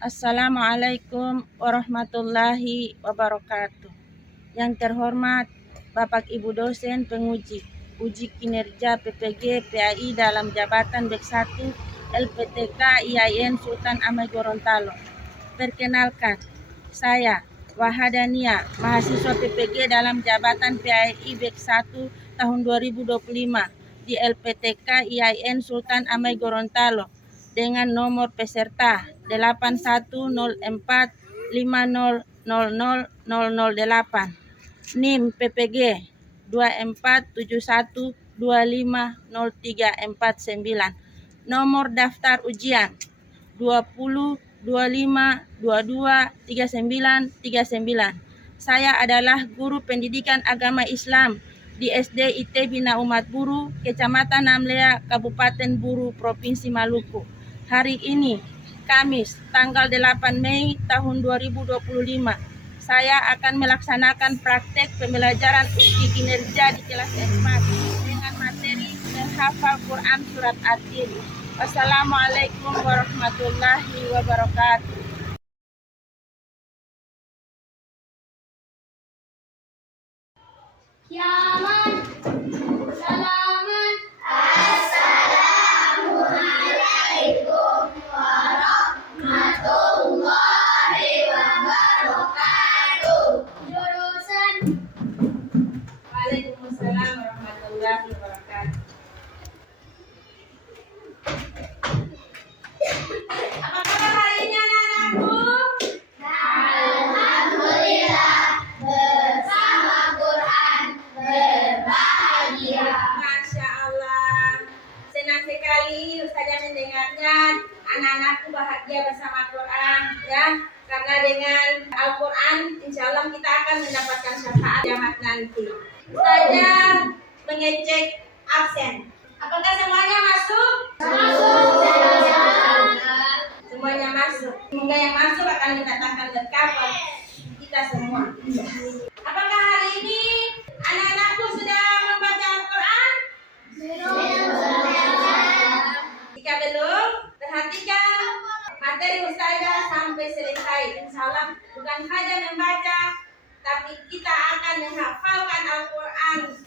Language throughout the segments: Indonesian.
Assalamualaikum warahmatullahi wabarakatuh. Yang terhormat Bapak Ibu dosen penguji uji kinerja PPG PAI dalam jabatan Bek 1 LPTK IAIN Sultan Amai Gorontalo. Perkenalkan, saya Wahadania, mahasiswa PPG dalam jabatan PAI Bek 1 tahun 2025 di LPTK IAIN Sultan Amai Gorontalo dengan nomor peserta 810450000008, NIM PPG 2471250349, nomor daftar ujian 2025223939. Saya adalah guru pendidikan agama Islam di SD IT Bina Umat Buru, Kecamatan Namlea, Kabupaten Buru, Provinsi Maluku. Hari ini, Kamis, tanggal 8 Mei tahun 2025, saya akan melaksanakan praktek pembelajaran uji kinerja di kelas S4 dengan materi menghafal Quran Surat At-Tin. Wassalamualaikum warahmatullahi wabarakatuh. Selamat, selamat. Assalamualaikum warahmatullahi wabarakatuh. Jurusan. Waalaikumsalam warahmatullahi wabarakatuh. Apa kabar hari ini anak-anakku? Alhamdulillah, bersama Quran berbahagia. Masya Allah, senang sekali Ustazah mendengarnya. Anak-anakku bahagia bersama Quran, ya. Karena dengan Al-Quran, insya Allah kita akan mendapatkan syafaat kiamat nanti. Ustazah mengecek absen. Apakah semuanya masuk? Masuk. Semuanya masuk. Semoga yang masuk akan mendatangkan berkah kita semua. Apakah hari ini anak-anakku sudah membaca Al-Quran? Jika belum, perhatikan materi Ustazah sampai selesai. Insya Allah bukan hanya membaca, tapi kita akan menghafalkan Al-Quran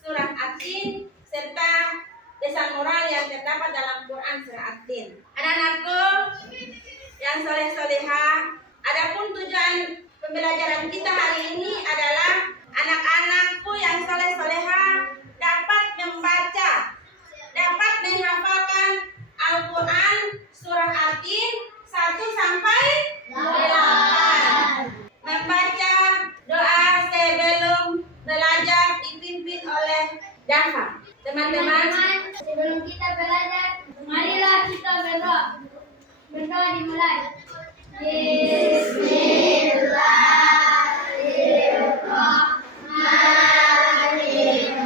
Surat At-Tin serta pesan moral yang terdapat dalam Quran Surat At-Tin. Anak-anakku yang soleh-solehah, adapun tujuan pembelajaran kita hari ini adalah anak-anakku yang soleh-solehah dapat membaca, dapat menghafalkan Al-Quran Surah At-Tin 1 sampai 8. Membaca doa sebelum belajar dipimpin oleh Dafa. Teman-teman, Sebelum kita belajar, marilah kita berdoa. Berdoa dimulai.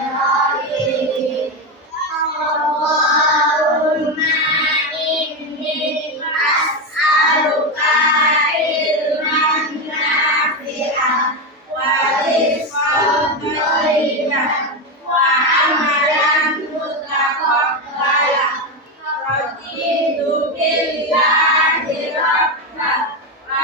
Bismillahirrahmanirrahim. Allahumma inni as'aluka ilman nafi'an wa rizqan thayyiban wa amalan mutaqabbalan. Raditu billahi rabban wa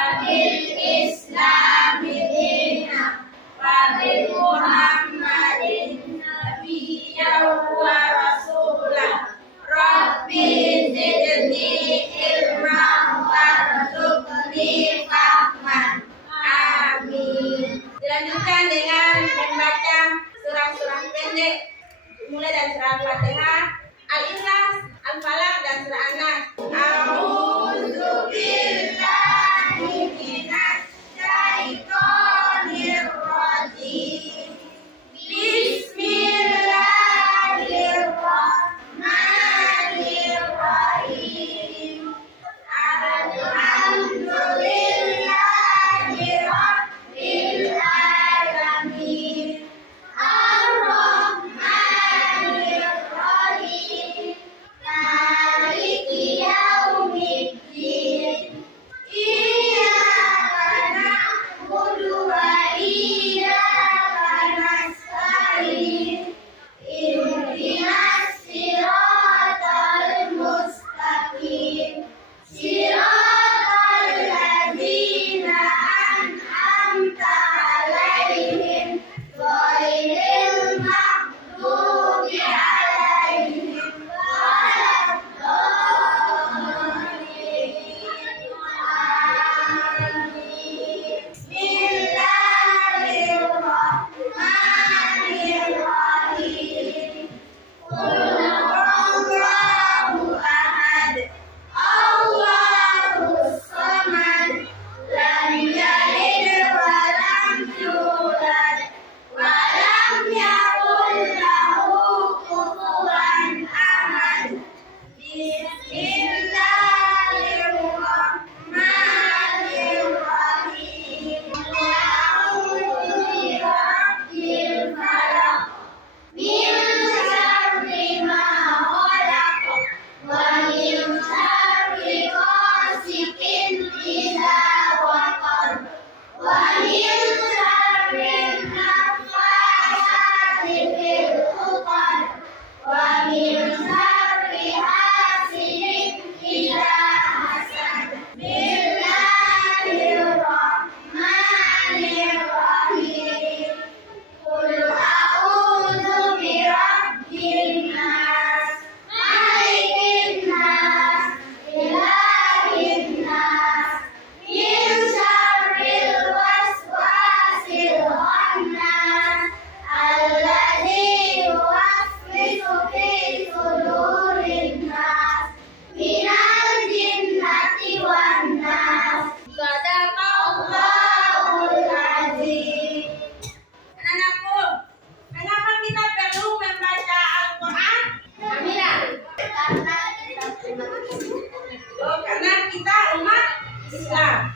Islam.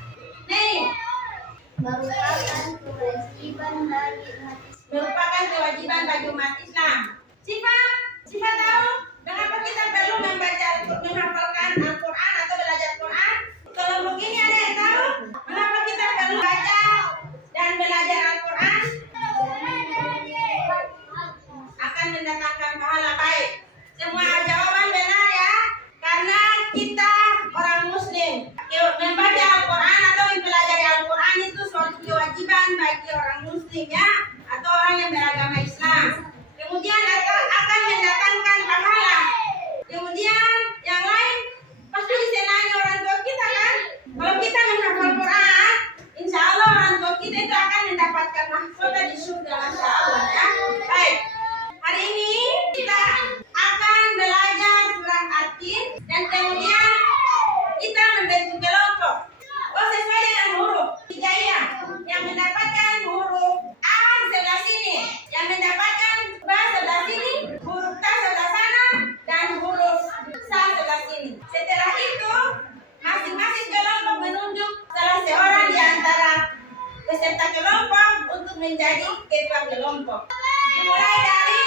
Nih, merupakan kewajiban bagi umat Islam. Sifat tahu mengapa kita perlu menghafalkan Al-Quran atau belajar Quran? Kalau begini ada yang tahu mengapa kita perlu baca dan belajar Al-Quran? Akan mendatangkan pahala baik. Semua jawaban benar ya, karena kita orang Muslim. Membaca Al-Quran atau mempelajari Al-Quran itu suatu kewajiban bagi orang Muslim ya, atau orang yang beragama Islam. Kemudian akan mendatangkan pahala. Kemudian yang lain pasti disenangi orang tua kita kan. Kalau kita menghafal Quran, insya Allah orang tua kita itu akan mendapatkan mahkota di surga, masya Allah ya. Baik, hari ini kita akan belajar surah At-Tin dan kemudian kita membentuk kelompok. Sesuai dengan huruf hijaiyah yang mendapatkan huruf A sebelah sini, yang mendapatkan B sebelah sini, huruf T sebelah sana, dan huruf S sebelah sini. Setelah itu, masing-masing kelompok menunjuk salah seorang di antara peserta kelompok untuk menjadi ketua kelompok. Dimulai dari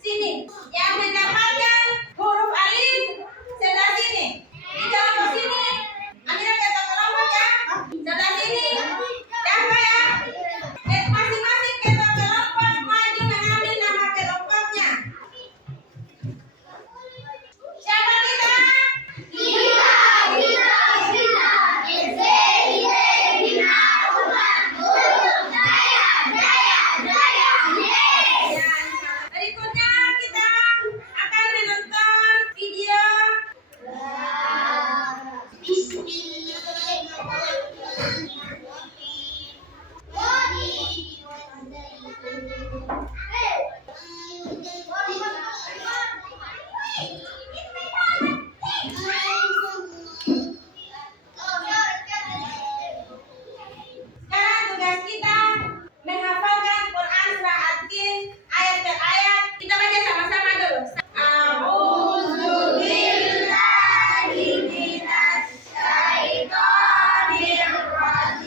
sini, yang mendapatkan huruf alif sebelah sini. Di kelompok sini, Amira ketua kelompok ya. Sebelah sini, siapa ya? Masing-masing ketua kelompok maju mengambil nama kelompoknya. Siapa kita? Berikutnya kita akan menonton video. Sekarang tugas kita menghafalkan Quran surah At-Tin ayat per ayat. Kita baca sama-sama dulu. A'udzu billahi minasy syaithanir rajim.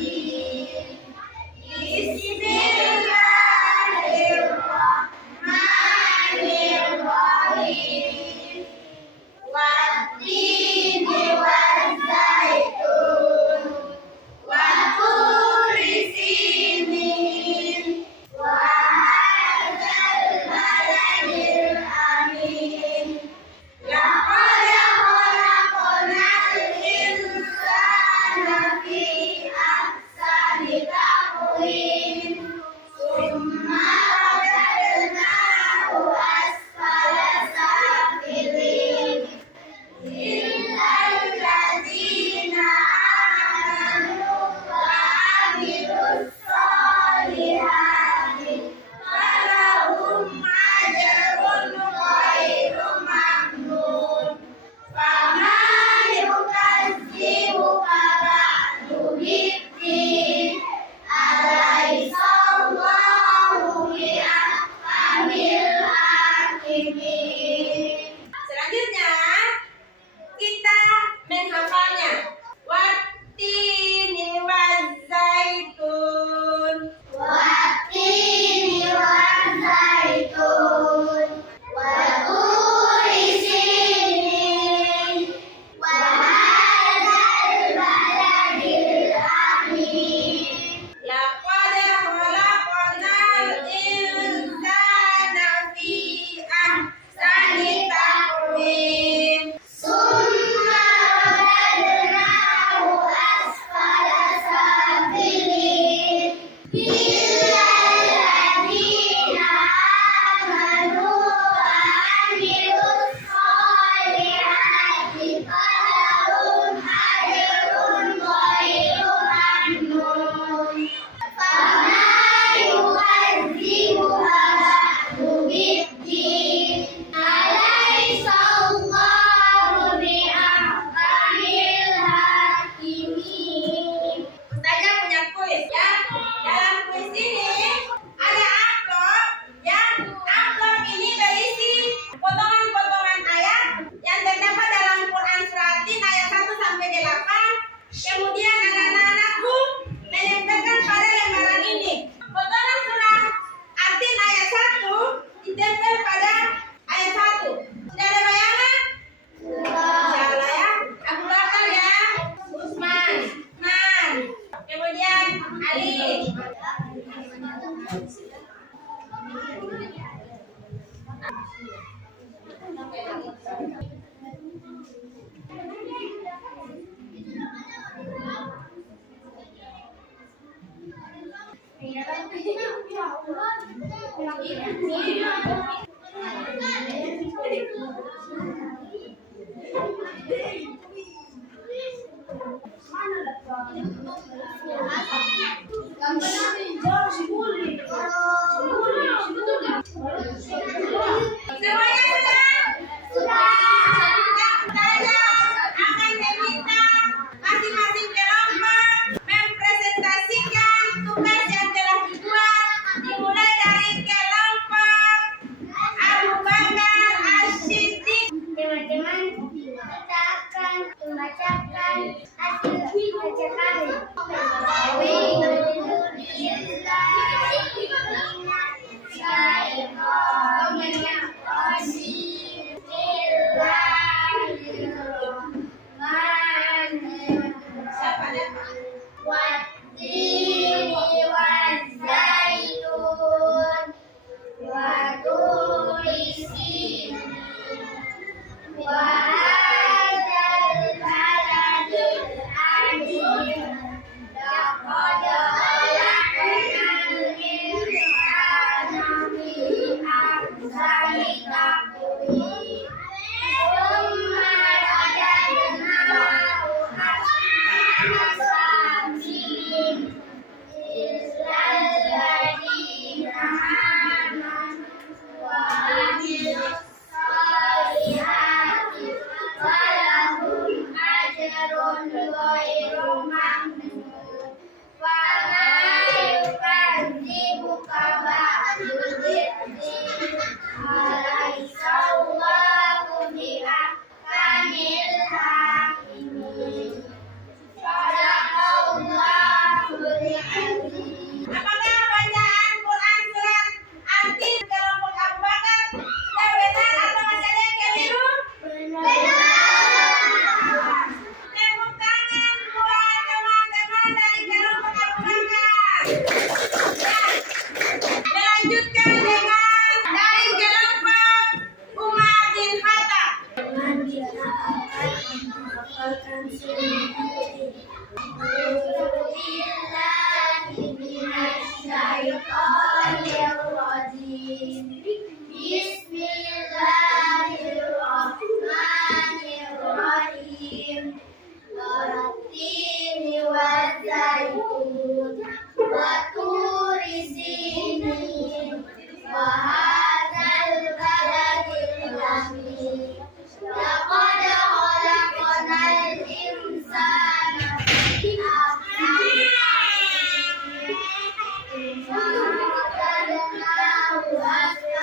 membacakan hasil bacaan. والتين والزيتون وطور سينين وهذا البلد الأمين لقد خلقنا الإنسان في أحسن تقويم ثم رددناه أسفل سافلين إلا الذين آمنوا وعملوا الصالحات فلهم أجر غير ممنون فما يكذبك بعد بالدين أليس الله بأحكم الحاكمين صدق الله العظيم. Apakah bacaan Quran surat Anti kelompok Abu Bakar sudah benar atau masih ada yang keliru? Tepuk tangan buat teman-teman dari kelompok Abu Bakar. Dilanjutkan dengan dari kelompok Umar bin Khattab. Bismillahirrahmanirrahim. والتين والزيتون وطور سينين وهذا البلد الأمين لقد خلقنا الإنسان في أحسن تقويم ورددناه أسفل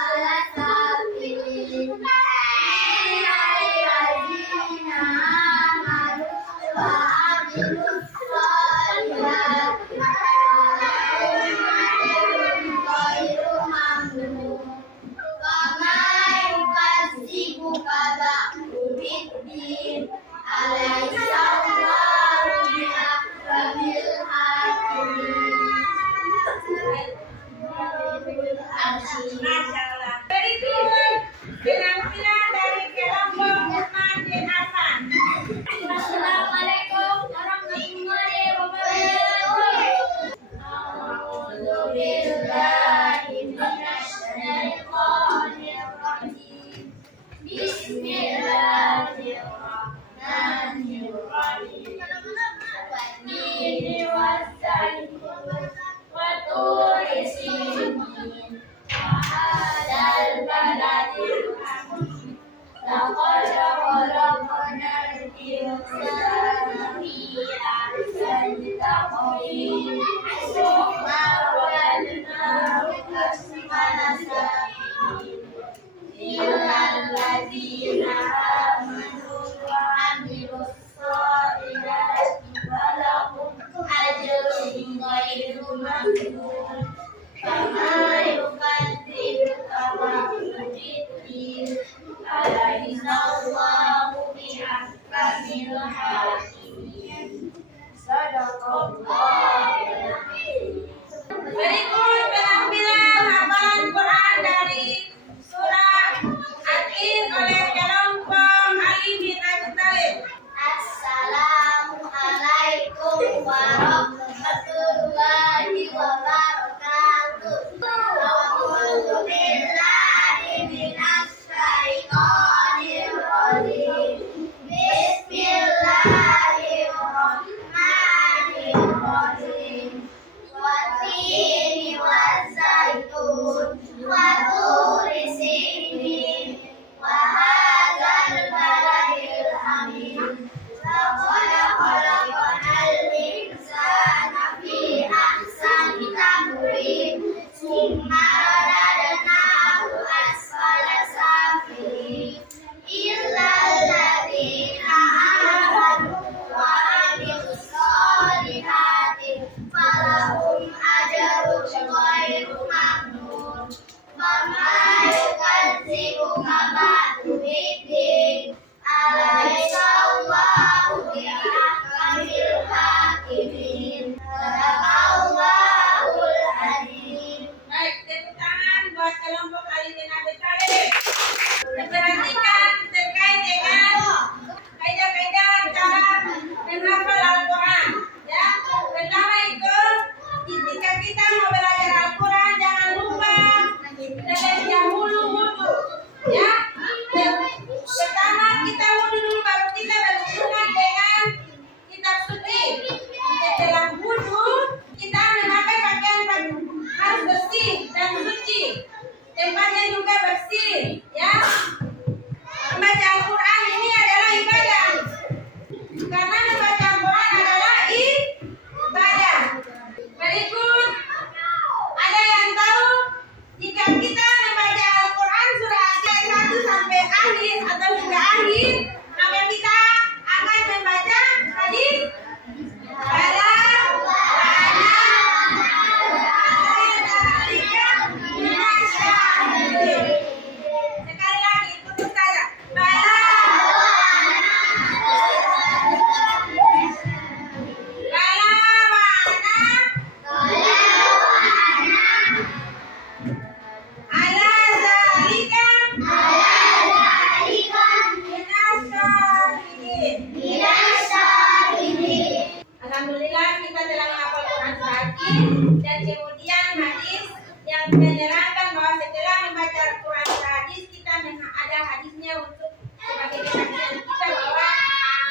dan kemudian hadis yang menerangkan bahwa setelah membaca Al-Quran hadis kita ada hadisnya untuk sebagai kesaksian kita bahwa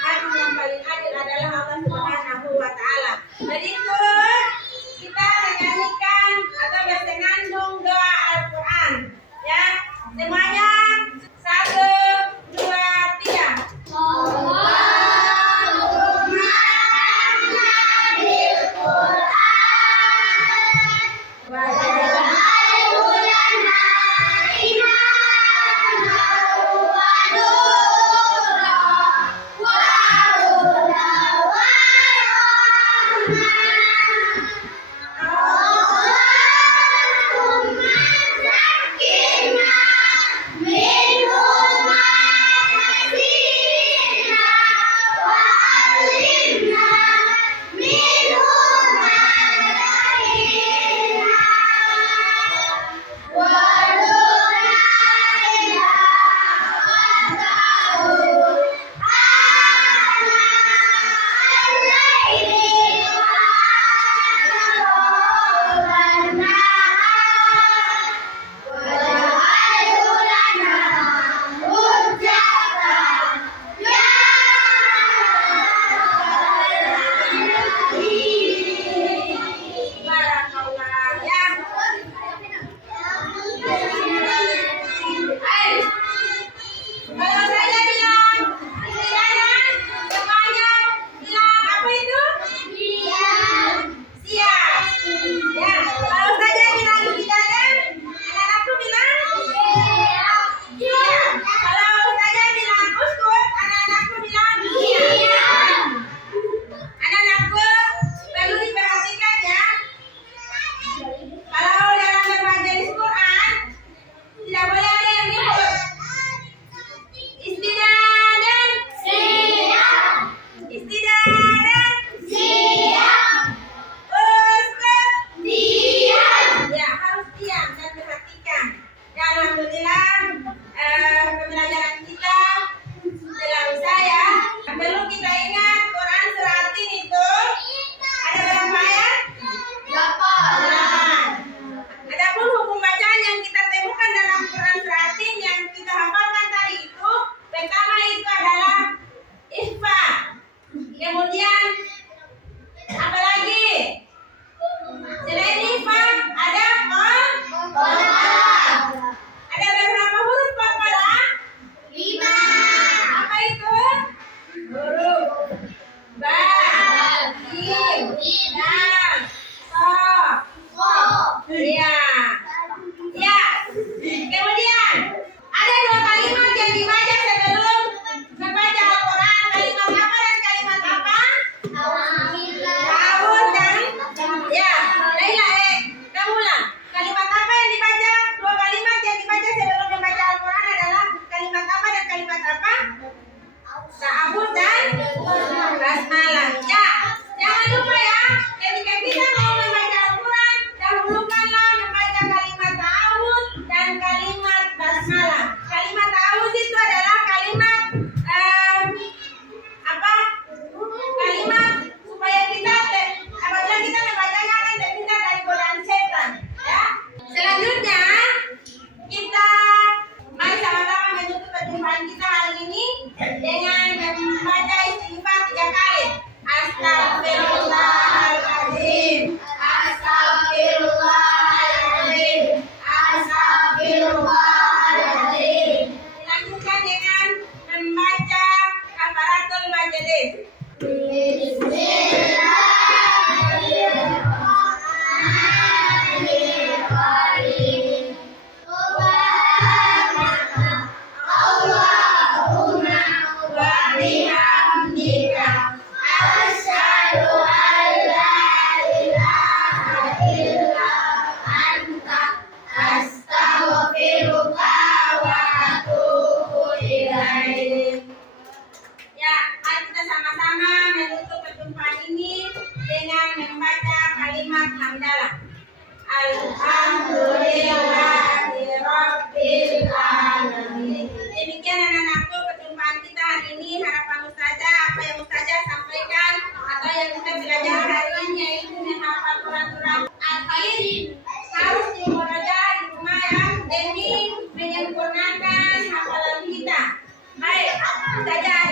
hadis yang paling adil adalah Allah Subhanahu wa Ta'ala. Berikut kita menyanyikan atau bersenandung doa Al-Quran, ya. Semuanya 1, 2, 3. Demikian anak-anakku perjumpaan kita hari ini. Harapan Ustazah, apa yang Ustazah sampaikan atau yang kita belajar hari ini yaitu menghafal Quran demi menyempurnakan hafalan kita. Baik, saja